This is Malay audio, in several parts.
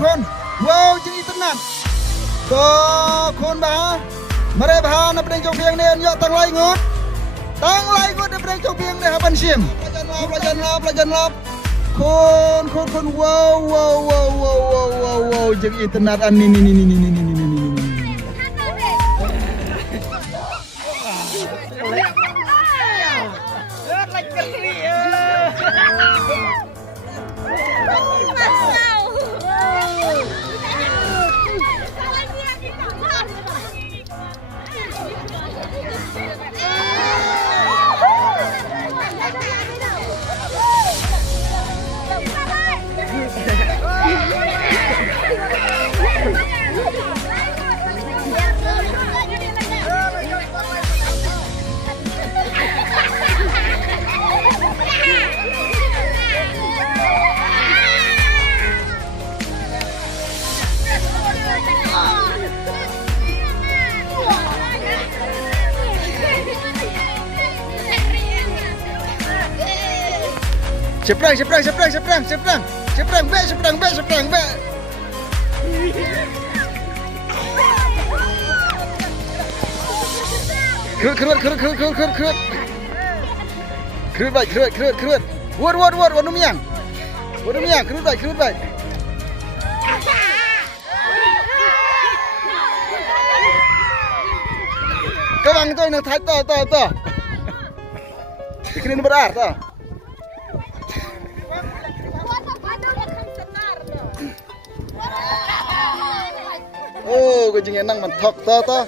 Kon. Wow, jeung internet. To kon bah. Mare bah na pedeng jong piang ni ya tang lai ngut. Tang lai ngut na pedeng jong piang ni haban sim. Pelajan lap. Kon. Wow. Jeung internet an ni. Seberang. Kerut. Wad numiang. Kerut baik. Kawang tôi nó thái to. Dikini berar to. Oh, kucing enang mentok to.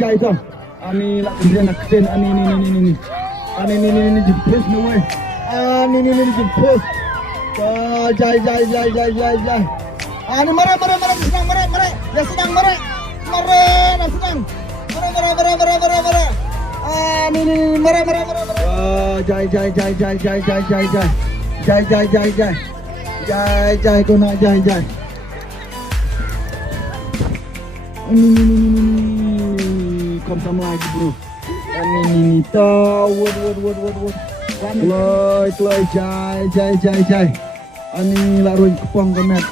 Jai to. Ani lak kemudian nak kesen ani. Ani jemput ni weh. Ani jemput. Jai. Ani mare senang mare. Ya senang mare. Mare senang. Mare. Ini mare. Jai. Jai kau nak jai. Ini kom sama lagi bro. Ini tahu. Kloi jai. Ani larun kepong komet.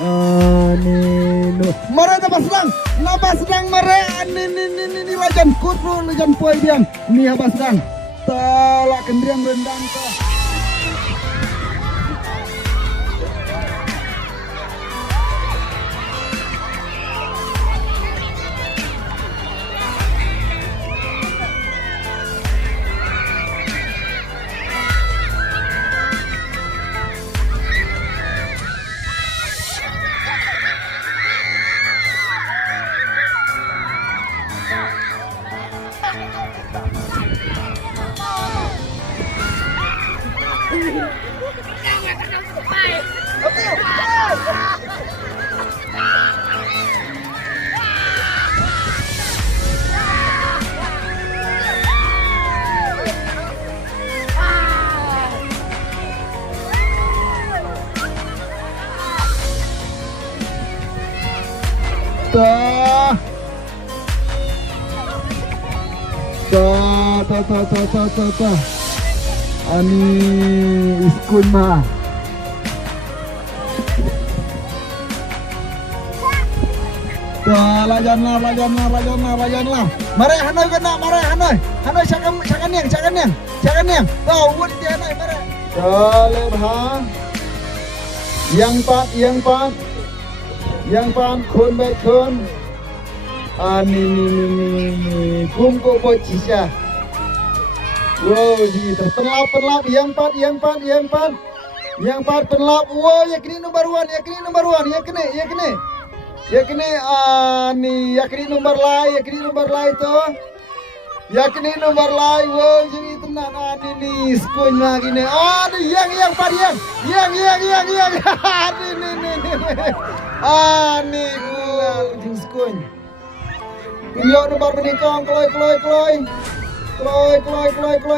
Ani no. Mare napa sedang mare. Ini lajan kutru lajan poi biang. Ini apa sedang? Talak kendriang rendang to. Ani iskun mah. Lajanlah. Mare Hanoi kena, mare Hanoi. Hanoi sakan yang. Tahu buat di Hanoi mare. Dalem ha. Yang pan kun bet kun. Ani kum ko bo cisya. Wow, di penlap yang pan. Yang pan penlap. Wow, yakni nomor 1, yakni yakni nomor lai to. Yakni nomor lai. Wow, jadi tenan ini skoin lagi nih. Yang pan yang. Ani gula ujung skoin. Period nomor meningkong kloy.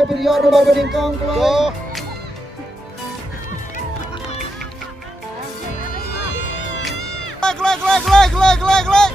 Period nomor meningkong kloy. Kloy.